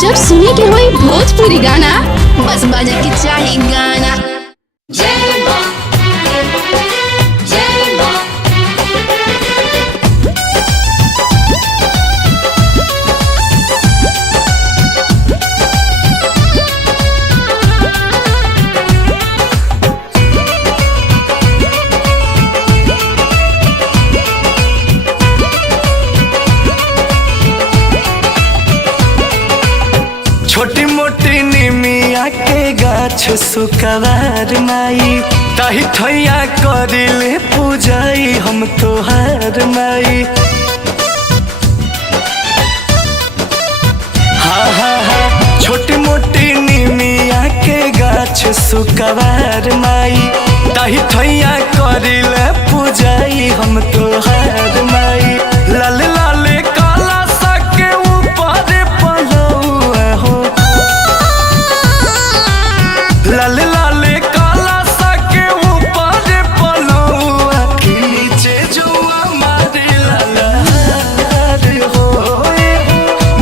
जब सुने के होई भोजपुरी गाना बस बजे के चाही गाना। जय मां जय मां छोटी मोटी निमिया के गाछ सुकवार माई ताही थैया करिले पूजाई हम तोहार माई। हाँ हाँ हाँ छोटी मोटी निमिया के गाछ सुकवार माई ताही थैया करिले पूजाई हम तोहार माई। लाल लाल काला सा के ऊपर पलौआ हो, लाल लाल काला सा के ऊपर पलौआ के नीचे जुआ मारे ललहार हो,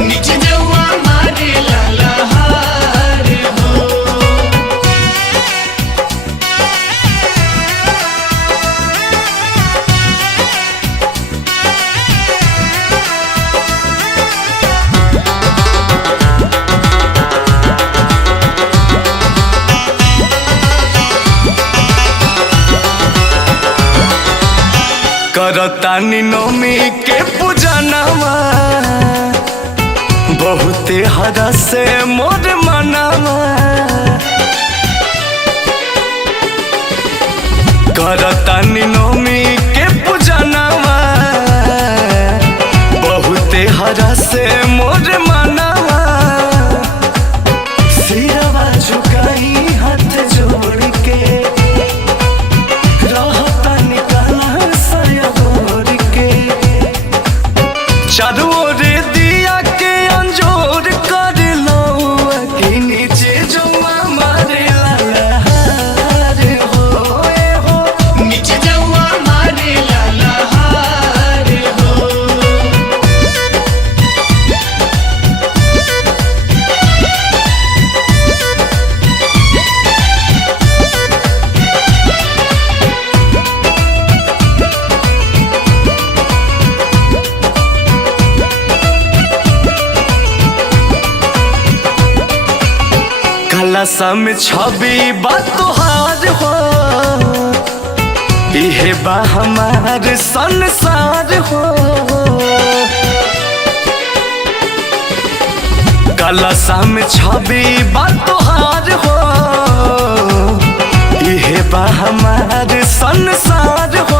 नीचे जुआ मारे ललहार हो। करतानी नौमी के पूजनवा बहुते हरा से मोर मनवा। करतानी नौमी के पूजनवा बहुते हरा से मोर मनवा। सिरवा झुकाई हाथ जोड़ के चारू ओर दिया के अंजोर कर लौआ के नीचे जुआ मारे ललहार हो, नीचे जुआ मारे ललहार हो। कलशा में छवि बा तोहार हो, इहे बा हमार संसार हो। कलशा में छवि बा तोहार हो, इहे बा हमार संसार हो।